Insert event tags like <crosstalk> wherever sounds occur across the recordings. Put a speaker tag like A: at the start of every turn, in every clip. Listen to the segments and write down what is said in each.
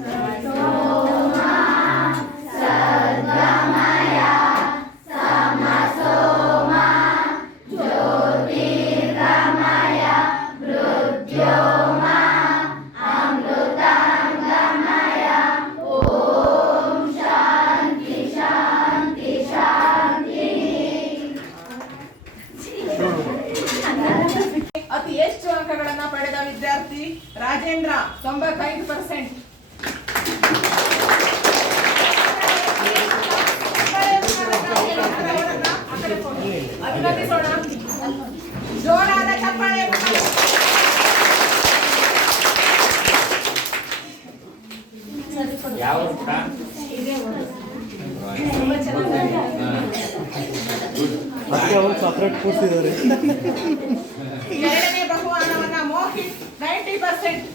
A: Gracias. Rajendra ತೊಂಬತ್ತೈದು percent ಅಭಿನಂದಿಸೋಣ ಜೋರಾದ ಚಪ್ಪಾಳೆ
B: ಯಾವ
C: ಮತ್ತೆ ಅವ್ರು ಸಪ್ರೇಟ್ ಕೂರ್ಸಿದ್ದಾರೆ
A: నైంటీ పర్సెంట్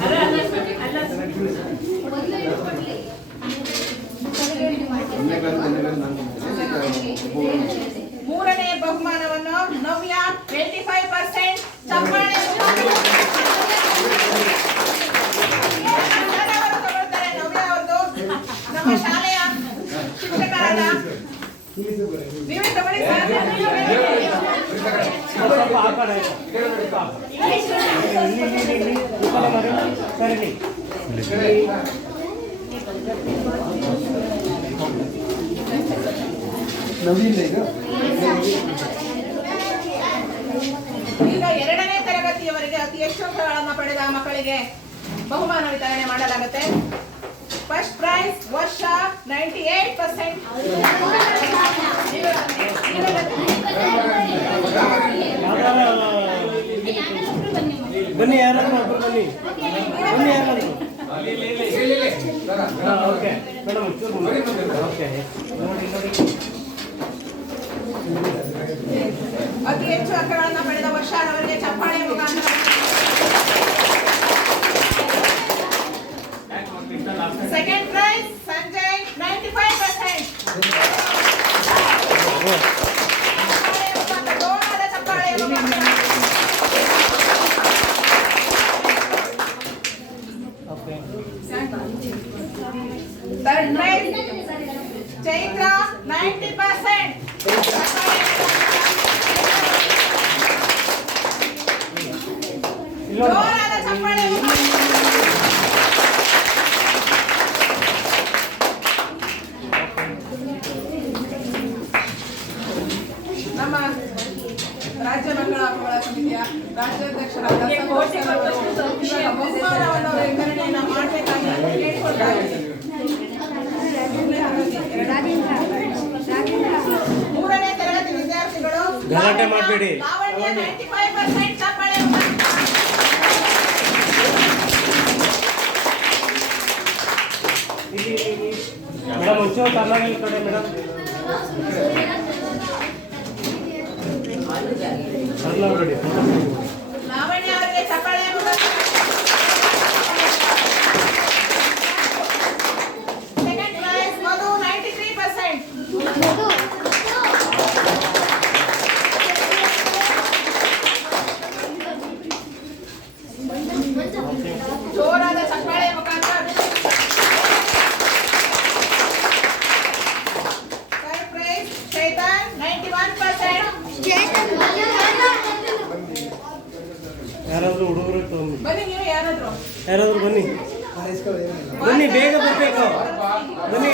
A: అలా అలా ಮೂರನೇ ಬಹುಮಾನವನ್ನು ನವ್ಯ ಟ್ವೆಂಟಿ ಫೈವ್ ಪರ್ಸೆಂಟ್ ಚಪ್ಪಾಳೆ ಧನ್ಯವಾದ ತಗೊಳ್ತಾರೆ ನವ್ಯ ಅವ್ರದ್ದು ನಮ್ಮ ಶಾಲೆಯ ಶಿಕ್ಷಕರಾದ ನೀವೇ ತಗೊಳ್ಳಿ ಸರ್ ಈಗ ಎರಡನೇ ತರಗತಿಯವರಿಗೆ ಅತಿ ಹೆಚ್ಚು ಅಂಕಗಳನ್ನು ಪಡೆದ ಮಕ್ಕಳಿಗೆ ಬಹುಮಾನ ವಿತರಣೆ ಮಾಡಲಾಗುತ್ತೆ. ಫಸ್ಟ್ ಪ್ರೈಸ್ ವರ್ಷ ನೈಂಟಿ ಏಟ್ ಪರ್ಸೆಂಟ್
C: ಬನ್ನಿ ಯಾರು ಒಬ್ರು ಬನ್ನಿ. ಬನ್ನಿ ಯಾರಾದ್ರೂ. ಹಾ, ಓಕೆ. ಮೇಡಮ್ ಒಂಚೂರು ಓಕೆ.
A: ಹೆಚ್ಚು ಅಂಕಗಳನ್ನು ಪಡೆದ ವರ್ಷಾರ್ ಅವರಿಗೆ ಚಪ್ಪಾಳೆ ಮುಖಾಂತರ second
C: prize
A: Sanjay ninety five percent Third
C: prize,
A: Chaitra, 90%. ನಮ್ಮ ರಾಜ್ಯ ಮಕ್ಕಳ ಹಕ್ಕುಗಳ ಸಮಿತಿಯ ರಾಜ್ಯಾಧ್ಯಕ್ಷರಾದ ಮಾಡಬೇಕಾಗಿ ಇದ್ದೀನಿ. ಮೂರನೇ ತರಗತಿ ವಿದ್ಯಾರ್ಥಿಗಳು
C: ಗಲಾಟೆ ಮಾಡ್ಬೇಡಿ.
A: ఇది మేడం వచ్చి తర్లాగా
C: వెళ్తాడే మేడం. తర్లా
A: ಬನ್ನಿ,
C: ಬೇಗ ಬರ್ಬೇಕು ಬನ್ನಿ.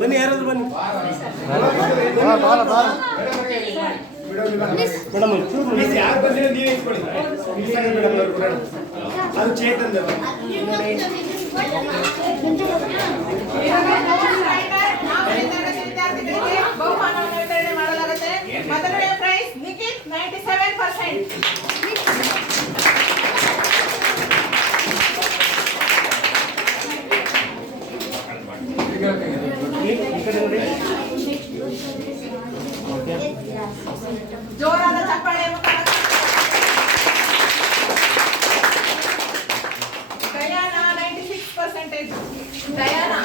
C: ಬನ್ನಿ, ಯಾರಾದ್ರೂ ಬನ್ನಿ ಮೇಡಮ್ ಮುಂದೆ.
D: ಯಾರು ಇಟ್ಕೊಳ್ಳಿ ಮೇಡಮ್ ಅದು ಚೇತನ್
A: ಬಹುಮಾನವನ್ನು ವಿತರಣೆ ಮಾಡಲಾಗುತ್ತೆ
C: prize Nikhit
A: ninety seven percent Diana ninety six percentage Diana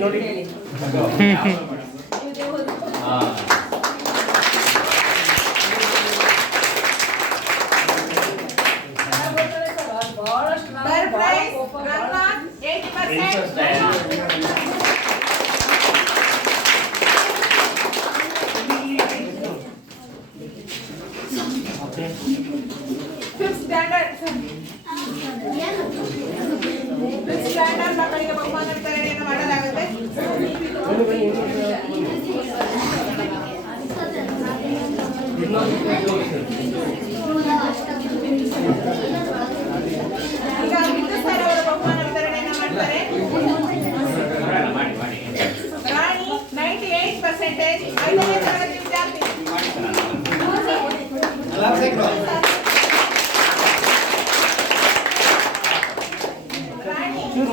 D: ನೋಡಿ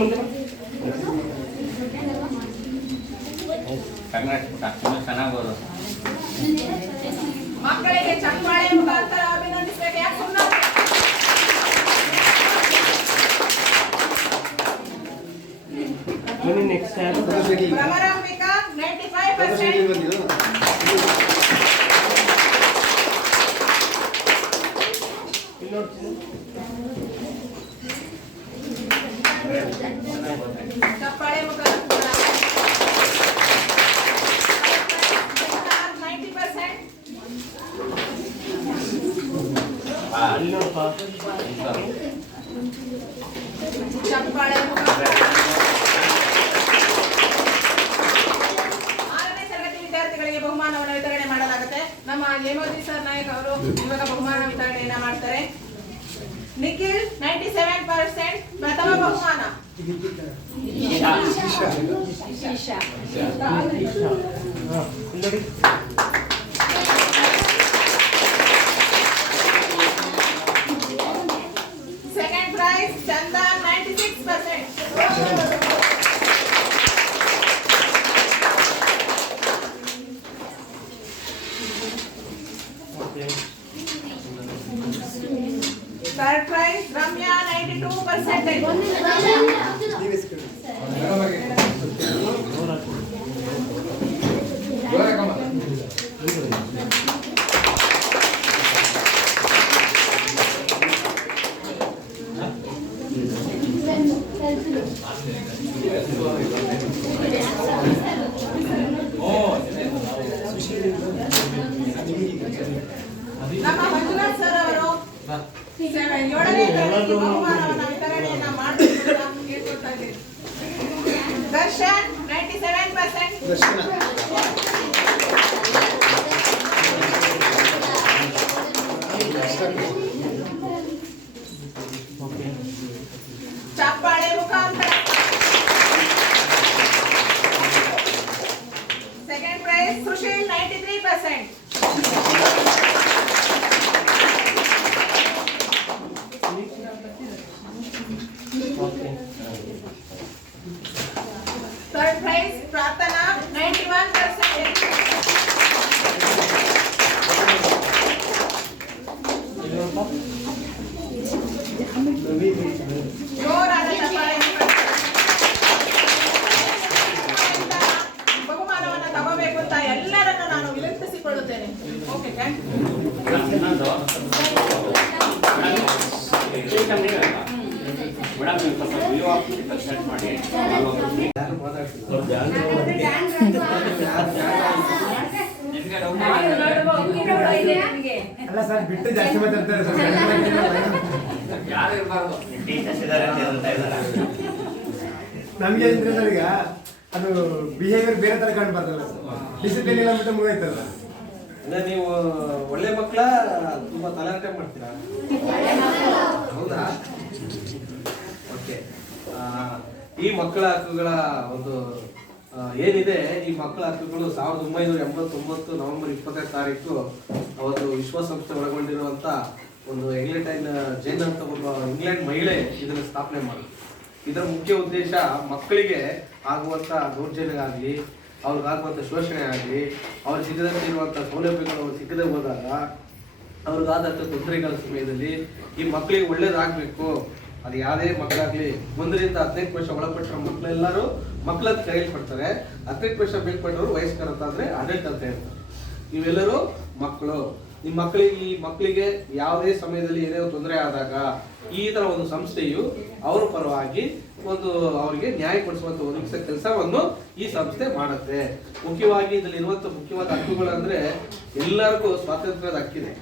A: ರಾಣಿ
B: ಚೆನ್ನಾಗಿ ಬರೋದು
A: ಮಕ್ಕಳಿಗೆ ಚಪ್ಪಾಳೆ ಮುಖಾಂತರ ಅಭಿನಂದಿಸಬೇಕು ಯಾಕೆ ಸುಮ್ಮನೆ
D: ಬನ್ನಿ ನೆಕ್ಸ್ಟ್ ಯಾರು
A: ಭ್ರಮರಾಂಬಿಕಾ ನೈಂಟಿ ಫೈವ್ ಪರ್ಸೆಂಟ್ ಚಪ್ಪಾಳೆ ಮುಖಾಂತರ ಆರನೇ ತರಗತಿ ವಿದ್ಯಾರ್ಥಿಗಳಿಗೆ ಬಹುಮಾನವನ್ನು ವಿತರಣೆ ಮಾಡಲಾಗುತ್ತೆ. ನಮ್ಮ ಹೇಮೋದಿ ಸರ್ ನಾಯಕ್ ಅವರು ಇವಾಗ ಬಹುಮಾನ ವಿತರಣೆಯನ್ನ ಮಾಡ್ತಾರೆ.
D: నిఖిల్ నైన్టీ
A: సెవెన్ పర్సెంట్ ప్రథమ బహుమాన Isha Isha
D: Isha
A: Third prize, Ramya, 92 percentage. Thank you. জন্য prize Prarthana ninety one percent ಬಹುಮಾನವನ್ನು ತಗೋಬೇಕು ಅಂತ ಎಲ್ಲರನ್ನು ನಾನು ವಿನಂತಿಸಿಕೊಳ್ಳುತ್ತೇನೆ. ಓಕೆ ಥ್ಯಾಂಕ್ ಯು
D: ಸರ್ ಬಿಟ್ಟು ಜಾಸ್ತಿ ಮಾತಾಡ್ತಾರೆ ಸರ್ <laughs>
B: ಯಾರು ಇರಬಾರ್ದು? ಟೀಚರ್ಸ್ ಇದ್ದಾರೆ ಅಂತ ಹೇಳ್ತಾ ಇದ್ದಾರೆ?
D: ನಮ್ಗೆ ಅಂದ್ರೆ ಸರ್ ಈಗ ಅದು ಬಿಹೇವಿಯರ್ ಬೇರೆ ತರ ಕಂಡು ಬರ್ತಲ್ಲ ಸರ್ ಡಿಸಿಪ್ಲಿನ್ ಇಲ್ಲ ಮತ್ತೆ ಮುಗಿತಲ್ಲ
C: ಅಂದ್ರೆ ನೀವು ಒಳ್ಳೆ ಮಕ್ಕಳ ತುಂಬಾ ತಲಾಟೆ ಮಾಡ್ತೀರಾ? ಹೌದಾ? ಓಕೆ ಈ ಮಕ್ಕಳ ಹಕ್ಕುಗಳ ಒಂದು ಏನಿದೆ, ಈ ಮಕ್ಕಳ ಹಕ್ಕುಗಳು ಸಾವಿರದ ಒಂಬೈನೂರ ಎಂಬತ್ತೊಂಬತ್ತು ನವೆಂಬರ್ ಇಪ್ಪತ್ತನೇ ತಾರೀಕು ಅವತ್ತು ವಿಶ್ವಸಂಸ್ಥೆ ಒಳಗೊಂಡಿರುವಂತ
E: ಒಂದು ಇಂಗ್ಲೆಂಡ್ ಜೈನ್ ಅಂತ ಒಬ್ಬ ಇಂಗ್ಲೆಂಡ್ ಮಹಿಳೆ ಇದನ್ನು ಸ್ಥಾಪನೆ ಮಾಡಿದ್ರು. ಇದರ ಮುಖ್ಯ ಉದ್ದೇಶ ಮಕ್ಕಳಿಗೆ ಆಗುವಂಥ ದೌರ್ಜನ್ಯ ಅವ್ರಿಗಾಗುವಂಥ ಶೋಷಣೆ ಆಗಲಿ, ಅವ್ರ ಸಿಗದಂತೆ ಇರುವಂಥ ಸೌಲಭ್ಯಗಳು ಸಿಗದೆ ಹೋದಾಗ ಅವ್ರಿಗಾದಂಥ ತೊಂದರೆಗಳ ಸಮಯದಲ್ಲಿ ಈ ಮಕ್ಕಳಿಗೆ ಒಳ್ಳೇದಾಗಬೇಕು ಅದು ಯಾವುದೇ ಮಕ್ಕಳಾಗಲಿ, ಒಂದರಿಂದ ಹದಿನೈದು ವರ್ಷ ಒಳಪಟ್ಟಿರೋ ಮಕ್ಕಳೆಲ್ಲರೂ ಮಕ್ಕಳದ ಕೈಯಲ್ಲಿ ಕೊಡ್ತಾರೆ ಹದಿನೈದು ವರ್ಷ ಮೇಲ್ಪಟ್ಟವರು ವಯಸ್ಕರ ಅಂತಂದ್ರೆ ಅಡಲ್ಟ್ ಅಂತ ಹೇಳ್ತಾರೆ. ನೀವೆಲ್ಲರೂ ಮಕ್ಕಳು. ನಿಮ್ಮ ಮಕ್ಕಳಿಗೆ ಈ ಮಕ್ಕಳಿಗೆ ಯಾವುದೇ ಸಮಯದಲ್ಲಿ ಏನೇ ತೊಂದರೆ ಆದಾಗ ಈ ತರ ಒಂದು ಸಂಸ್ಥೆಯು ಅವರ ಪರವಾಗಿ ಒಂದು ಅವರಿಗೆ ನ್ಯಾಯ ಕೊಡಿಸುವಂತ ಒದಗಿಸೋ ಕೆಲಸವನ್ನು ಈ ಸಂಸ್ಥೆ ಮಾಡುತ್ತೆ. ಮುಖ್ಯವಾಗಿ ಇದರಲ್ಲಿ ಇರುವಂತ ಮುಖ್ಯವಾದ ಹಕ್ಕುಗಳಂದ್ರೆ ಎಲ್ಲರಿಗೂ ಸ್ವಾತಂತ್ರ್ಯದ ಹಕ್ಕಿದೆ.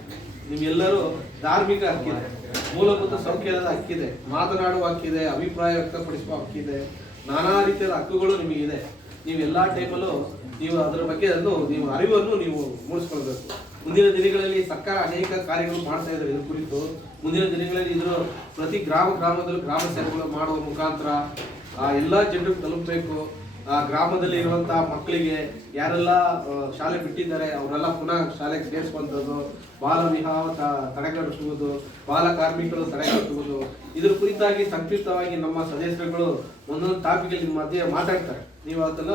E: ನಿಮ್ಗೆಲ್ಲರೂ ಧಾರ್ಮಿಕ ಹಕ್ಕಿದೆ, ಮೂಲಭೂತ ಸೌಖ್ಯದ ಹಕ್ಕಿದೆ, ಮಾತನಾಡುವ ಹಕ್ಕಿದೆ, ಅಭಿಪ್ರಾಯ ವ್ಯಕ್ತಪಡಿಸುವ ಹಕ್ಕಿದೆ, ನಾನಾ ರೀತಿಯಾದ ಹಕ್ಕುಗಳು ನಿಮಗಿದೆ ನೀವು ಎಲ್ಲಾ ಟೈಮಲ್ಲೂ ನೀವು ಅದರ ಬಗ್ಗೆ ಅದನ್ನು ನೀವು ಅರಿವನ್ನು ನೀವು ಮೂಡಿಸ್ಕೊಳ್ಬೇಕು. ಮುಂದಿನ ದಿನಗಳಲ್ಲಿ ಸರ್ಕಾರ ಅನೇಕ ಕಾರ್ಯಗಳು ಮಾಡ್ತಾ ಇದ್ದಾರೆ ಇದ್ರ ಕುರಿತು. ಮುಂದಿನ ದಿನಗಳಲ್ಲಿ ಇದ್ರ ಪ್ರತಿ ಗ್ರಾಮ ಗ್ರಾಮದಲ್ಲೂ ಗ್ರಾಮ ಸೇವೆಗಳು ಮಾಡುವ ಮುಖಾಂತರ, ಆ, ಎಲ್ಲ ಜನರಿಗೆ ತಲುಪಬೇಕು. ಗ್ರಾಮದಲ್ಲಿ ಇರುವಂತಹ ಮಕ್ಕಳಿಗೆ ಯಾರೆಲ್ಲ ಶಾಲೆ ಬಿಟ್ಟಿದ್ದಾರೆ, ಅವರೆಲ್ಲ ಪುನಃ ಶಾಲೆಗೆ ಸೇರಿಸುವಂಥದ್ದು, ಬಾಲ ವಿವಾಹ ತ- ತಡೆಗಟ್ಟುವುದು ಬಾಲ ಕಾರ್ಮಿಕರು ತಡೆಗಟ್ಟುವುದು ಇದ್ರ ಕುರಿತಾಗಿ ಸಂಕ್ಷಿಪ್ತವಾಗಿ ನಮ್ಮ ಸದಸ್ಯರುಗಳು ಒಂದೊಂದು ಟಾಪಿಕ್ ನಿಮ್ಮ ಮಧ್ಯೆ ಮಾತಾಡ್ತಾರೆ. ನೀವು ಅದನ್ನ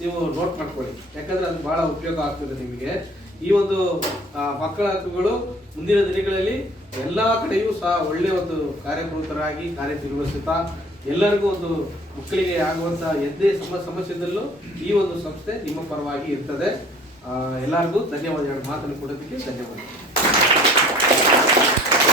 E: ನೀವು ನೋಟ್ ಮಾಡ್ಕೊಳ್ಳಿ. ಯಾಕಂದ್ರೆ ಅದು ಬಹಳ ಉಪಯೋಗ ಆಗ್ತದೆ ನಿಮಗೆ. ಈ ಒಂದು ಮಕ್ಕಳ ಹಕ್ಕುಗಳು ಮುಂದಿನ ದಿನಗಳಲ್ಲಿ ಎಲ್ಲಾ ಕಡೆಯೂ ಸಹ ಒಳ್ಳೆಯ ಒಂದು ಕಾರ್ಯಪ್ರವೃತ್ತರಾಗಿ ಕಾರ್ಯನಿರ್ವಹಿಸುತ್ತಾ ಎಲ್ಲರಿಗೂ ಒಂದು ಮಕ್ಕಳಿಗೆ ಆಗುವಂತಹ ಎದ್ದೇ ಸಮ ಸಮಸ್ಯೆದಲ್ಲೂ ಈ ಒಂದು ಸಂಸ್ಥೆ ನಿಮ್ಮ ಪರವಾಗಿ ಇರ್ತದೆ. ಎಲ್ಲರಿಗೂ ಧನ್ಯವಾದಗಳು. ಮಾತನ್ನು ಕೊಡೋದಕ್ಕೆ ಧನ್ಯವಾದ